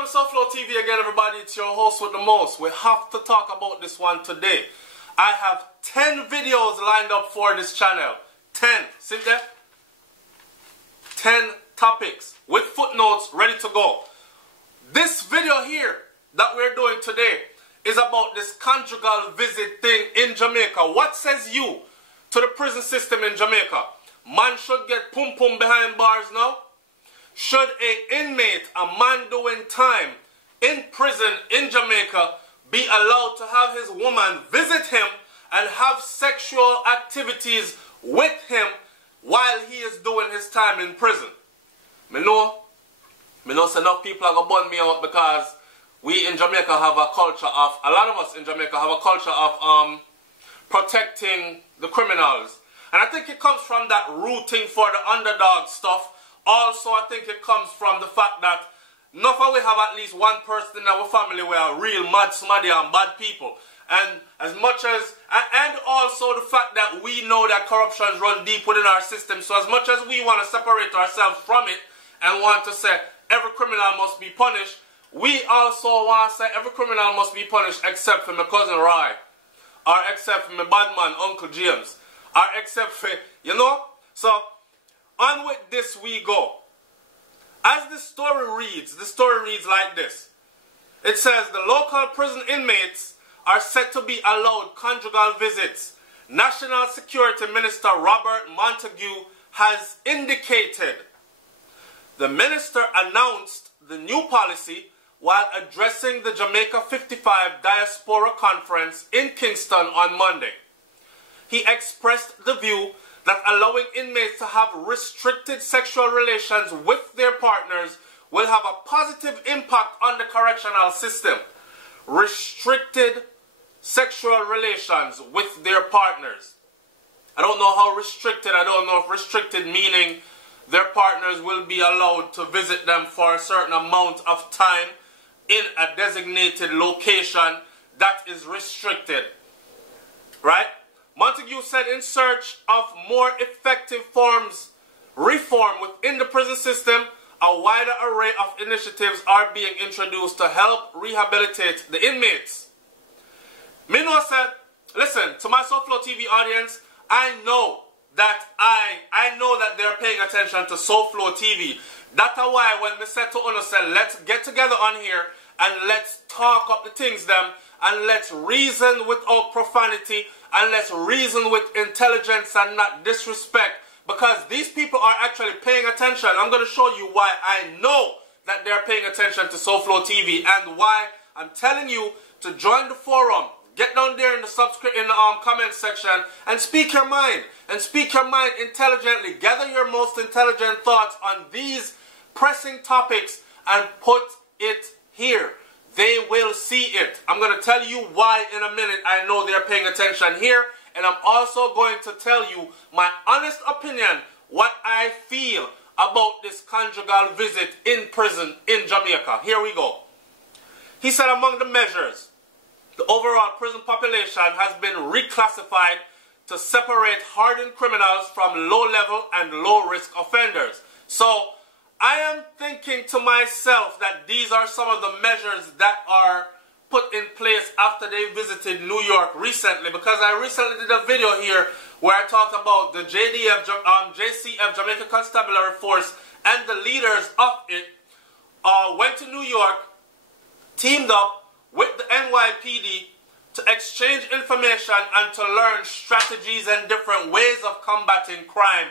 welcome to SouFLoTV again, everybody. It's your host with the most. We have to talk about this one today. I have 10 videos lined up for this channel. 10. See there? 10 topics with footnotes ready to go. This video here that we're doing today is about this conjugal visit thing in Jamaica. What says you to the prison system in Jamaica? Man should get pum pum behind bars now? Should a inmate, a man doing time in prison in Jamaica, be allowed to have his woman visit him and have sexual activities with him while he is doing his time in prison? Me know enough people are going to burn me out because we in Jamaica have a culture of, a lot of us in Jamaica have a culture of protecting the criminals. And I think it comes from that rooting for the underdog stuff. Also, I think it comes from the fact that enough of we have at least one person in our family who are real mad, smaddy and bad people. And as much as, and also the fact that we know that corruption runs deep within our system. So as much as we want to separate ourselves from it and want to say every criminal must be punished, we also want to say every criminal must be punished except for my cousin Roy, or except for my bad man Uncle James, or except for, you know? So, on with this we go. As the story reads like this. It says the local prison inmates are said to be allowed conjugal visits. National Security Minister Robert Montague has indicated. The minister announced the new policy while addressing the Jamaica 55 Diaspora Conference in Kingston on Monday. He expressed the view that allowing inmates to have restricted sexual relations with their partners will have a positive impact on the correctional system. Restricted sexual relations with their partners. I don't know how restricted, I don't know if restricted meaning their partners will be allowed to visit them for a certain amount of time in a designated location that is restricted. Right? Montague said in search of more effective reform within the prison system, a wider array of initiatives are being introduced to help rehabilitate the inmates. Minwa said, listen, to my SouFLoTV audience, I know that they're paying attention to SouFLoTV. That's why when we said to Uno said, let's get together on here and let's talk up the things them and let's reason without profanity and let's reason with intelligence and not disrespect, because these people are actually paying attention. I'm going to show you why I know that they're paying attention to SouFLoTV and why I'm telling you to join the forum. Get down there in the comment section and speak your mind. And speak your mind intelligently. Gather your most intelligent thoughts on these pressing topics and put it here. They will see it. I'm going to tell you why in a minute I know they're paying attention here. And I'm also going to tell you my honest opinion, what I feel about this conjugal visit in prison in Jamaica. Here we go. He said among the measures, the overall prison population has been reclassified to separate hardened criminals from low-level and low-risk offenders. So, I am thinking to myself that these are some of the measures that are put in place after they visited New York recently, because I recently did a video here where I talked about the JCF, Jamaica Constabulary Force, and the leaders of it went to New York, teamed up with the NYPD to exchange information and to learn strategies and different ways of combating crime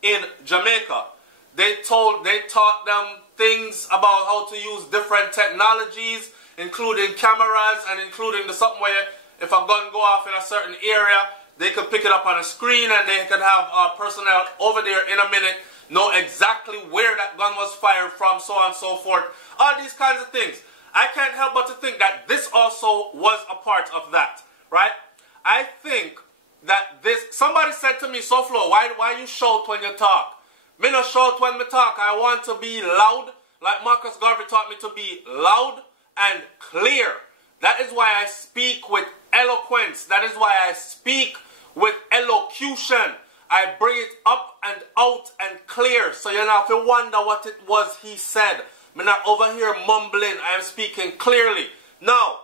in Jamaica. They taught them things about how to use different technologies, including cameras and including the something where if a gun go off in a certain area, they could pick it up on a screen and they could have personnel over there in a minute know exactly where that gun was fired from, so on and so forth. All these kinds of things. I can't help but to think that this also was a part of that, right? I think that this, somebody said to me, SouFlo, why you shout when you talk? Me no shout when me talk. I want to be loud, like Marcus Garvey taught me to be loud and clear. That is why I speak with eloquence. That is why I speak with elocution. I bring it up and out and clear, so you don't have to wonder what it was he said. I'm not over here mumbling. I am speaking clearly. Now,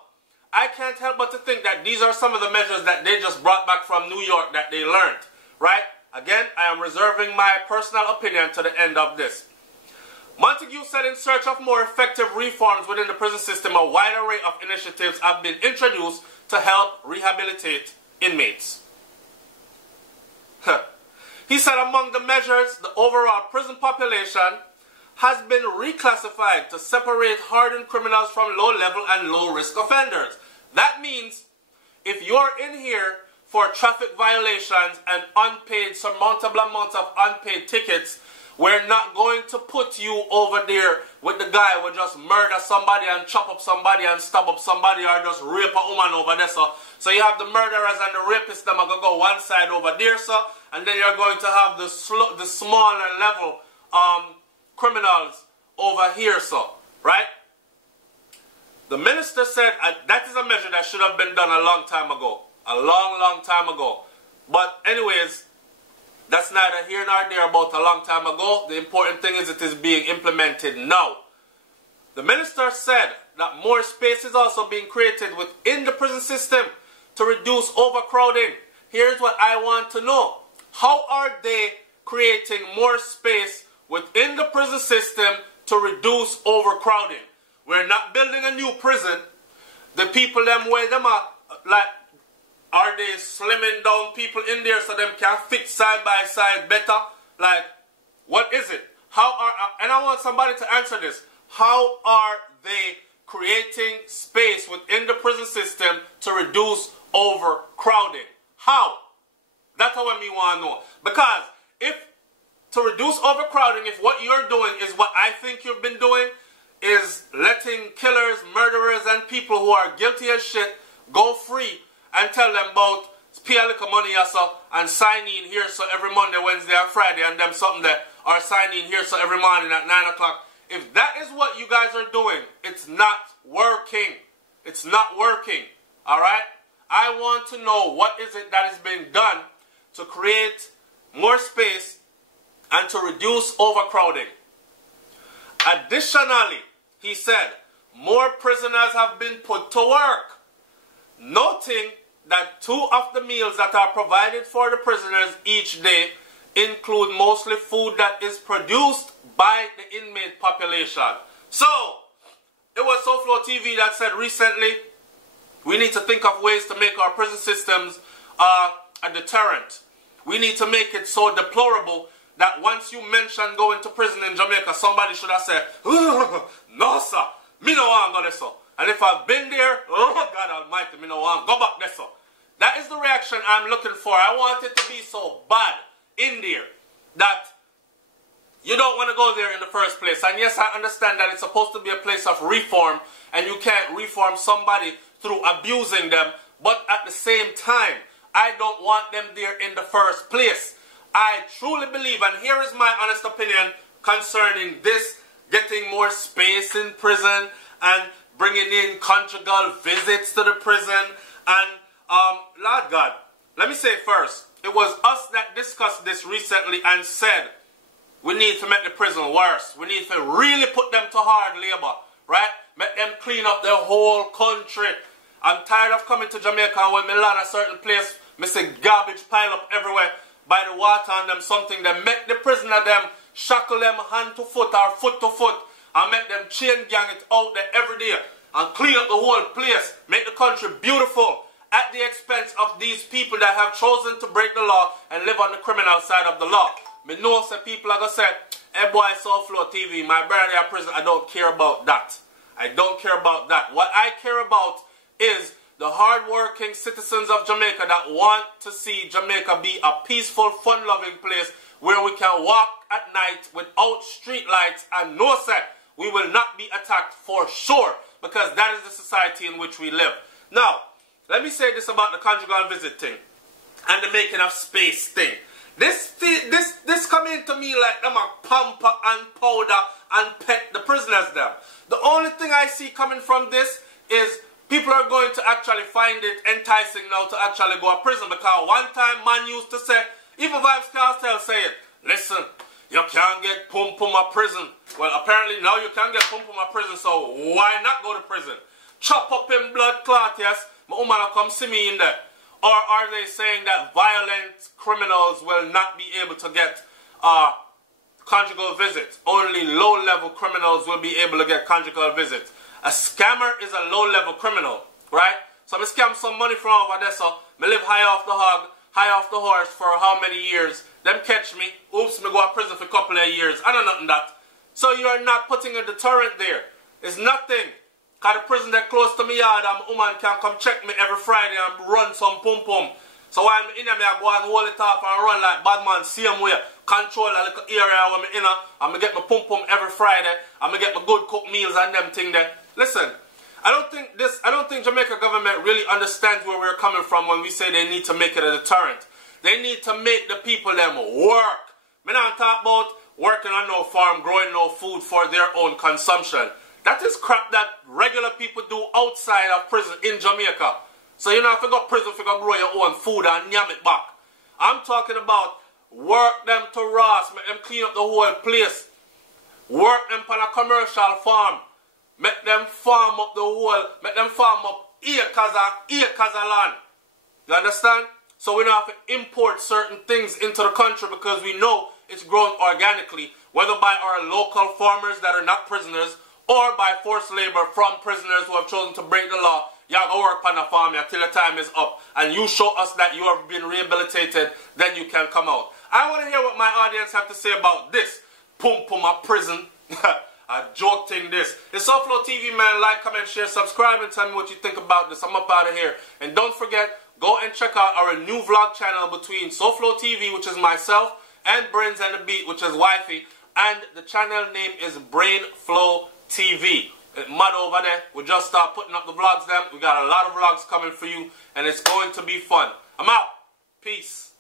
I can't help but to think that these are some of the measures that they just brought back from New York that they learned, right? Again, I am reserving my personal opinion to the end of this. Montague said in search of more effective reforms within the prison system, a wide array of initiatives have been introduced to help rehabilitate inmates. He said among the measures, the overall prison population has been reclassified to separate hardened criminals from low-level and low-risk offenders. That means if you're in here for traffic violations and unpaid, surmountable amounts of unpaid tickets, we're not going to put you over there with the guy who just murder somebody and chop up somebody and stab up somebody or just rape a woman over there, so you have the murderers and the rapists, them are going to go one side over there, and then you're going to have the smaller level criminals over here, right? The minister said that is a measure that should have been done a long time ago. A long time ago. But anyways, that's neither here nor there about a long time ago. The important thing is it is being implemented now. The minister said that more space is also being created within the prison system to reduce overcrowding. Here's what I want to know. How are they creating more space within the prison system to reduce overcrowding? We're not building a new prison. The people them way them are like, are they slimming down people in there so them can fit side by side better? Like, what is it? And I want somebody to answer this. How are they creating space within the prison system to reduce overcrowding? How? That's what we want to know. Because if to reduce overcrowding, if what you're doing is what I think you've been doing, is letting killers, murderers, and people who are guilty as shit go free and tell them about pay a little money and sign in here so every Monday, Wednesday, and Friday, and them something that are signing here so every morning at 9 o'clock. If that is what you guys are doing, it's not working. It's not working. Alright? I want to know what is it that is being done to create more space and to reduce overcrowding. Additionally, he said, more prisoners have been put to work, noting that 2 of the meals that are provided for the prisoners each day include mostly food that is produced by the inmate population. So, it was SouFLoTV that said recently, we need to think of ways to make our prison systems a deterrent. We need to make it so deplorable that once you mention going to prison in Jamaica, somebody should have said, no sir, me no want go there, sir. And if I've been there, oh God almighty, me no want go back there, sir. That is the reaction I'm looking for. I want it to be so bad in there that you don't want to go there in the first place. And yes, I understand that it's supposed to be a place of reform, and you can't reform somebody through abusing them, but at the same time, I don't want them there in the first place. I truly believe, and here is my honest opinion concerning this, getting more space in prison and bringing in conjugal visits to the prison. And, Lord God, let me say first, it was us that discussed this recently and said, we need to make the prison worse. We need to really put them to hard labor, right? Make them clean up their whole country. I'm tired of coming to Jamaica, and when me land a certain place, me see garbage pile up everywhere by the water and them something. They make the prisoner them shackle them hand to foot or foot to foot and make them chain gang it out there every day and clean up the whole place. Make the country beautiful at the expense of these people that have chosen to break the law and live on the criminal side of the law. Me know some people are going to say, hey boy, SouFLoTV, my brother in prison. I don't care about that. I don't care about that. What I care about is the hard-working citizens of Jamaica that want to see Jamaica be a peaceful, fun-loving place where we can walk at night without street lights and know that we will not be attacked for sure, because that is the society in which we live. Now, let me say this about the conjugal visit thing and the making of space thing. This coming to me like them a pamper and powder and pet the prisoners them. The only thing I see coming from this is people are going to actually find it enticing now to actually go to prison, because one time man used to say, even Vybz Kartel say it, listen, you can't get pum pum at prison. Well, apparently now you can get pum pum at prison, so why not go to prison? Chop up in blood clot, yes? My woman will come see me in there. Or are they saying that violent criminals will not be able to get conjugal visits? Only low-level criminals will be able to get conjugal visits. A scammer is a low-level criminal, right? So I scam some money from over there, so I live high off the hog, high off the horse for how many years? Them catch me, oops, me go to prison for a couple of years. I know nothing that. So you are not putting a deterrent there. It's nothing. Because the prison that close to me yard and woman can come check me every Friday and run some pum pum. So while I'm in there, I go and hold it off and run like bad man, same way. Control a little area where I'm in there. I'm going to get my pum pum every Friday. I'm going to get my good cooked meals and them thing there. Listen, I don't think Jamaica government really understands where we're coming from when we say they need to make it a deterrent. They need to make the people them work. Me not talk about working on no farm, growing no food for their own consumption. That is crap that regular people do outside of prison in Jamaica. So you know, if you go to prison, if you go grow your own food and yam it back. I'm talking about work them to Ross, make them clean up the whole place. Work them on a commercial farm. Make them farm up the whole, make them farm up acres of land. You understand? So we don't have to import certain things into the country because we know it's grown organically, whether by our local farmers that are not prisoners or by forced labor from prisoners who have chosen to break the law. You go work on the farm till the time is up and you show us that you have been rehabilitated, then you can come out. I want to hear what my audience have to say about this. Pum pum at prison. A joke thing this. It's SouFLoTV, man. Like, comment, share, subscribe, and tell me what you think about this. I'm up out of here. And don't forget, go and check out our new vlog channel between SouFLoTV, which is myself, and BRAINS&THEBEAT, which is wifey. And the channel name is BRAINFlowTV. Mud over there. We just start putting up the vlogs then. We got a lot of vlogs coming for you, and it's going to be fun. I'm out. Peace.